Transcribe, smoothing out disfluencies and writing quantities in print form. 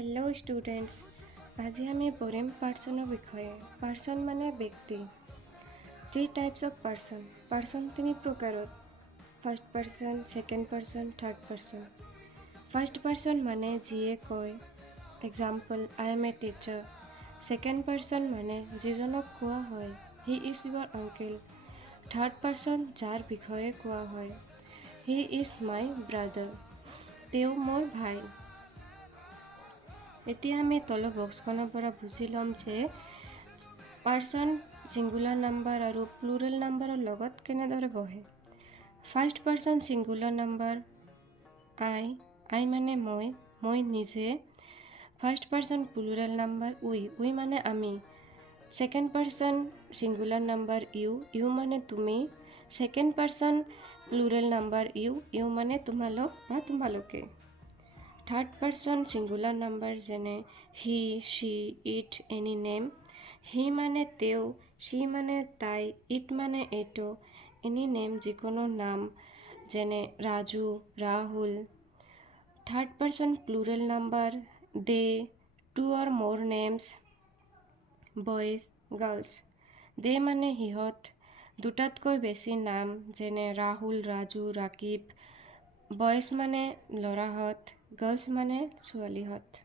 Hello students, आज आम पढ़िम partner विषय। पार्सन माने व्यक्ति। Three types of person. Person तीन प्रकार। First person, second person, third person. First person माने जिए कय, example I am a teacher. Second person माने जिजनक कोआ হয়, he is your uncle. Third person जार विषये कोआ হয়, ही इज माय ब्रादर, तेও मोर भाई। এতিয়া আমি তলৰ বক্সখনৰ পৰা বুজি ল'ম যে পাৰ্চন সিঙ্গুলাৰ নাম্বাৰ আৰু প্লুৰেল নাম্বাৰৰ লগত কেনেদৰে বহে। First person singular number I মানে মই নিজে। First person plural number we মানে আমি। Second person singular number you মানে তুমি। Second person plural number you মানে তোমালোক বা তোমালোকে। থাৰ্ড পাৰ্চন সিঙ্গুলাৰ নাম্বাৰ যেনে হি, শি, ইট, এনি নেম। হি মানে তেওঁ, শি মানে তাই, ইট মানে এইটো, এনি নেম যিকোনো নাম যেনে Raju, Rahul. Third person plural number they, two or more names, boys, girls. দে মানে সিহঁত, দুটাতকৈ বেছি নাম যেনে ৰাহুল, ৰাজু, ৰাকিব। বয়জ মানে ল'ৰাহঁত, গাৰ্লছ মানে ছোৱালীহঁত।